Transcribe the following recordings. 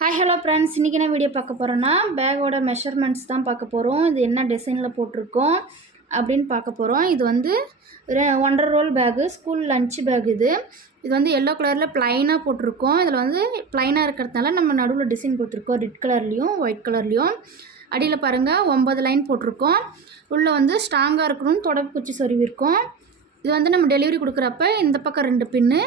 Hi hello friends, இன்றைக்கி என்ன video பார்க்க போகிறோன்னா பேக்கோட மெஷர்மெண்ட்ஸ் தான் பார்க்க போகிறோம். இது என்ன டிசைனில் போட்டிருக்கோம் அப்படின்னு பார்க்க போகிறோம். இது வந்து 1.5 roll bag, school lunch bag. இது வந்து எல்லோ கலரில் ப்ளைனாக போட்டிருக்கோம். இதில் வந்து ப்ளைனாக இருக்கிறதுனால நம்ம நடுவில் டிசைன் கொடுத்துருக்கோம், ரெட் கலர்லேயும் ஒயிட் கலர்லேயும். அடியில் பாருங்கள் 9 லைன் போட்டிருக்கோம். உள்ளே வந்து ஸ்ட்ராங்காக இருக்கணும்னு தொடப்பு குச்சி சொருவிருக்கோம். இது வந்து நம்ம டெலிவரி கொடுக்குறப்ப இந்த பக்கம் 2 பின்னு,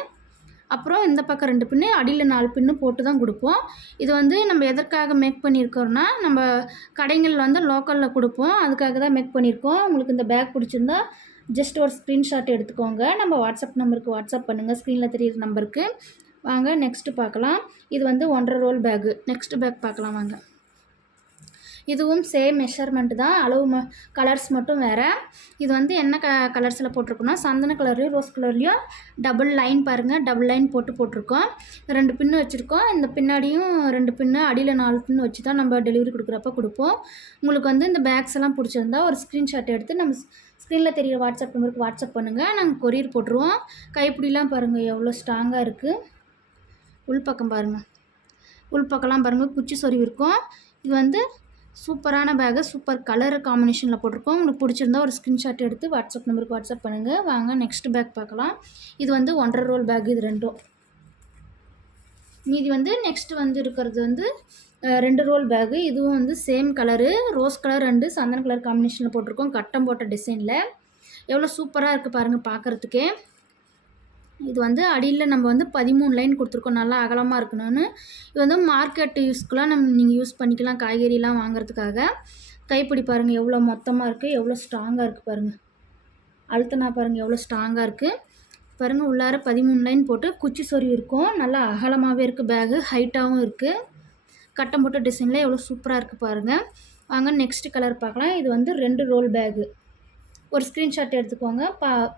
அப்புறம் இந்த பக்கம் 2 பின்னு, அடியில் 4 பின்னு போட்டு தான் கொடுப்போம். இது வந்து நம்ம எதற்காக மேக் பண்ணியிருக்கோம்னா, நம்ம கடைகளில் வந்து லோக்கலில் கொடுப்போம், அதுக்காக தான் மேக் பண்ணியிருக்கோம். உங்களுக்கு இந்த பேக் பிடிச்சிருந்தா ஜஸ்ட் ஒரு ஸ்க்ரீன்ஷாட் எடுத்துக்கோங்க. நம்ம வாட்ஸ்அப் நம்பருக்கு வாட்ஸ்அப் பண்ணுங்கள், ஸ்க்ரீனில் தெரியுற நம்பருக்கு. வாங்க நெக்ஸ்ட்டு பார்க்கலாம். இது வந்து 1.5 ரோல் பேக்கு. நெக்ஸ்ட் பேக் பார்க்கலாம் வாங்க. இதுவும் சேம் மெஷர்மெண்ட்டு தான், அளவு கலர்ஸ் மட்டும் வேறு. இது வந்து என்ன கலர்ஸில் போட்டிருக்கோன்னா, சந்தன கலர்லேயும் ரோஸ் கலர்லேயும் டபுள் லைன் பாருங்கள், டபுள் லைன் போட்டிருக்கோம். 2 பின்னு வச்சுருக்கோம். இந்த பின்னாடியும் 2 பின்னு, அடியில் 4 பின்னு வச்சு தான் நம்ம டெலிவரி கொடுக்குறப்ப கொடுப்போம். உங்களுக்கு வந்து இந்த பேக்ஸ் எல்லாம் பிடிச்சிருந்தா ஒரு ஸ்க்ரீன்ஷாட் எடுத்து நம்ம ஸ்க்ரீனில் தெரிகிற வாட்ஸ்அப் நம்பருக்கு வாட்ஸ்அப் பண்ணுங்கள், நாங்கள் கொரியர் போட்டுருவோம். கைப்பிடிலாம் பாருங்கள் எவ்வளோ ஸ்ட்ராங்காக இருக்குது. உள்பக்கம் பாருங்கள், உள்பக்கம்லாம் பாருங்கள் குச்சி சொருவி இருக்கும். இது வந்து சூப்பரான பேக்கு, சூப்பர் கலர் காம்பினேஷனில் போட்டிருக்கோம். உங்களுக்கு பிடிச்சிருந்தா ஒரு ஸ்க்ரீன்ஷாட் எடுத்து வாட்ஸ்அப் நம்பருக்கு வாட்ஸ்அப் பண்ணுங்கள். வாங்க நெக்ஸ்ட் பேக் பார்க்கலாம். இது வந்து 1.5 ரோல் பேக். இது ரெண்டும் மீதி வந்து நெக்ஸ்ட்டு வந்து இருக்கிறது வந்து 2 ரோல் பேக்கு. இதுவும் வந்து same colour, rose colour and சந்தன கலர் காம்பினேஷனில் போட்டிருக்கோம், கட்டம் போட்ட டிசைனில். எவ்வளோ சூப்பராக இருக்குது பாருங்கள் பார்க்குறதுக்கே. இது வந்து அடியில் நம்ம வந்து 13 லைன் கொடுத்துருக்கோம், நல்லா அகலமாக இருக்கணும்னு. இது வந்து மார்க்கெட் யூஸ்க்குலாம் நீங்கள் யூஸ் பண்ணிக்கலாம், காய்கறிலாம் வாங்குறதுக்காக. கைப்பிடி பாருங்கள் எவ்வளோ மொத்தமாக இருக்குது, எவ்வளோ ஸ்ட்ராங்காக இருக்குது பாருங்கள். அழுத்தினா பாருங்கள் எவ்வளோ ஸ்ட்ராங்காக இருக்குது பாருங்கள். உள்ளார 13 லைன் போட்டு குச்சி சொருவி இருக்கும், நல்லா அகலமாகவே இருக்குது பேகு, ஹைட்டாகவும் இருக்குது. கட்டம் போட்ட டிசைனில் எவ்வளோ சூப்பராக இருக்குது பாருங்கள். வாங்க நெக்ஸ்ட் கலர் பார்க்கலாம். இது வந்து 2 ரோல் பேகு. ஒரு ஸ்க்ரீன்ஷாட் எடுத்துக்கோங்க,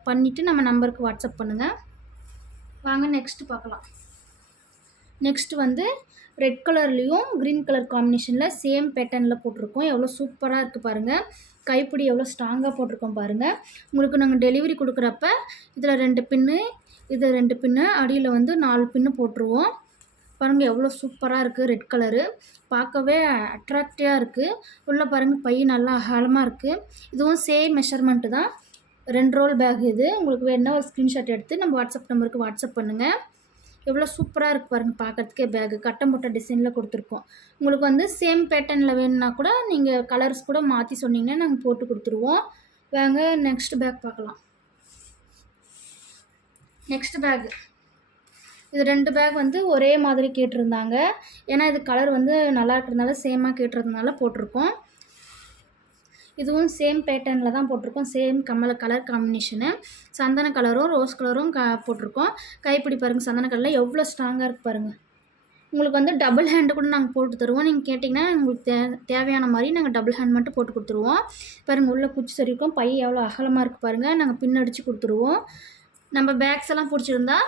பண்ணிவிட்டு நம்ம நம்பருக்கு வாட்ஸ்அப் பண்ணுங்கள். வாங்க நெக்ஸ்ட்டு பார்க்கலாம். நெக்ஸ்ட்டு வந்து ரெட் கலர்லேயும் க்ரீன் கலர் காம்பினேஷனில் சேம் பேட்டர்னில் போட்டிருக்கோம். எவ்வளோ சூப்பராக இருக்குது பாருங்கள். கைப்பிடி எவ்வளோ ஸ்ட்ராங்காக போட்டிருக்கோம் பாருங்கள். உங்களுக்கு நாங்கள் டெலிவரி கொடுக்குறப்ப இதில் 2 பின்னு, இது 2 பின்னு, அடியில் வந்து 4 பின்னு போட்டுருவோம். பாருங்கள் எவ்வளோ சூப்பராக இருக்குது. ரெட் கலரு பார்க்கவே அட்ராக்டிவாக இருக்குது. உள்ளே பாருங்கள் பை நல்லா அகலமாக இருக்குது. இதுவும் சேம் மெஷர்மெண்ட்டு தான், 2 ரோல் பேக். இது உங்களுக்கு வேணுன்னா ஒரு ஸ்க்ரீன்ஷாட் எடுத்து நம்ம வாட்ஸ்அப் நம்பருக்கு வாட்ஸ்அப் பண்ணுங்கள். எவ்வளோ சூப்பராக இருக்குது பாருங்கள் பார்க்குறதுக்கே. பேக்கு கட்டம் போட்ட டிசைனில் கொடுத்துருக்கோம். உங்களுக்கு வந்து சேம் பேட்டர்னில் வேணும்னா கூட நீங்கள் கலர்ஸ் கூட மாற்றி சொன்னீங்கன்னா நாங்கள் போட்டு கொடுத்துருவோம். வாங்க நெக்ஸ்ட் பேக் பார்க்கலாம். நெக்ஸ்ட் பேக் இது 2 பேக் வந்து ஒரே மாதிரி கேட்டிருந்தாங்க, ஏன்னா இது கலர் வந்து நல்லா இருக்கிறதுனால சேமாக கேட்டுறதுனால போட்டிருக்கோம். இதுவும் சேம் பேட்டர்னில் தான் போட்டிருக்கோம், சேம் கலர் காம்பினேஷனு. சந்தன கலரும் ரோஸ் கலரும் போட்டிருக்கோம். கைப்பிடி பாருங்கள் சந்தன கலரில் எவ்வளோ ஸ்ட்ராங்காக இருக்குது பாருங்கள். உங்களுக்கு வந்து டபுள் ஹேண்டு கூட நாங்கள் போட்டு தருவோம். நீங்கள் கேட்டிங்கன்னா உங்களுக்கு தேவையான மாதிரி நாங்கள் டபுள் ஹேண்ட் மட்டும் போட்டு கொடுத்துருவோம். பாருங்கள் உள்ள குச்சி சரிக்கும், பை எவ்வளோ அகலமாக இருக்குது பாருங்கள். நாங்கள் பின்னடிச்சு கொடுத்துருவோம். நம்ம பேக்ஸ் எல்லாம் பிடிச்சிருந்தா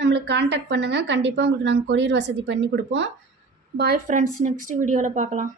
நம்மளுக்கு கான்டாக்ட் பண்ணுங்கள், கண்டிப்பாக உங்களுக்கு நாங்கள் கொரியர் வசதி பண்ணி கொடுப்போம். பாய் ஃப்ரெண்ட்ஸ், நெக்ஸ்ட் வீடியோவில் பார்க்கலாம்.